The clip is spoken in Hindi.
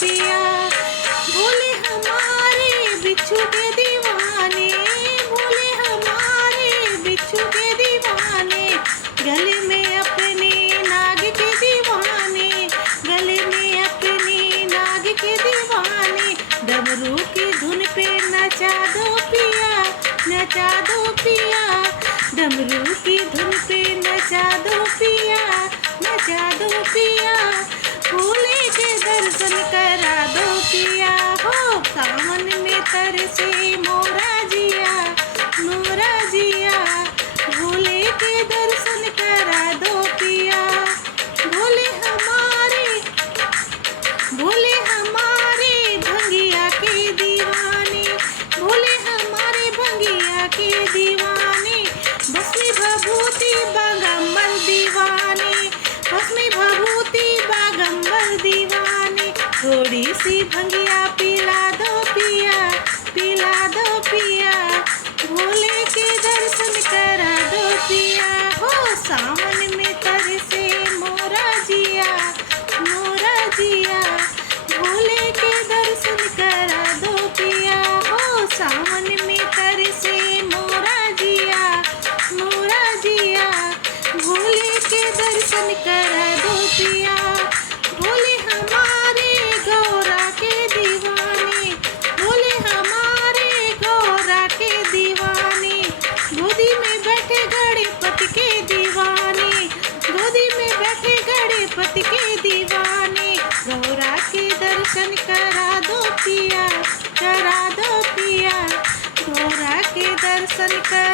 पिया। भोले हमारे बिच्छू के दीवाने, भोले हमारे बिच्छू के दीवाने, गले में अपने नाग के दीवाने, गले में अपने नाग के दीवाने। डमरू की धुन पे नचा दो पिया, नचा दो पिया, डमरू की धुन पे नचा दो पिया, नचा दो पिया। भोले के दर्शन करा दो पिया, हो सावन में तरसे मोरा जिया, मोरा जिया। भोले के दर्शन करा दो पिया। भोले हमारे, भोले हमारे भंगिया के दीवाने, भोले हमारे भंगिया के दीवाने। भस्मी भभूति बागंबर दीवाने, भस्मी भभूति बागंबर दीवाने। थोड़ी सी भंगिया पिला दो पिया, पिला दो पिया। भोले के दर्शन करा दो पिया, हो सावन में तरसे मोरा जिया, मोरा जिया। भोले के दर्शन करा दो पिया, हो सावन में तरसे मोरा जिया, मोरा जिया। भोले के दर्शन करा दो पिया। भोले हमारे गौरा के दीवाने, भोले हमारे गौरा के दीवाने। गोदी में बैठे गणपति के दीवाने, गोदी में बैठे गणपति के दीवाने। गौरा के दर्शन करा दो पिया, करा दो पिया। गौरा के दर्शन करा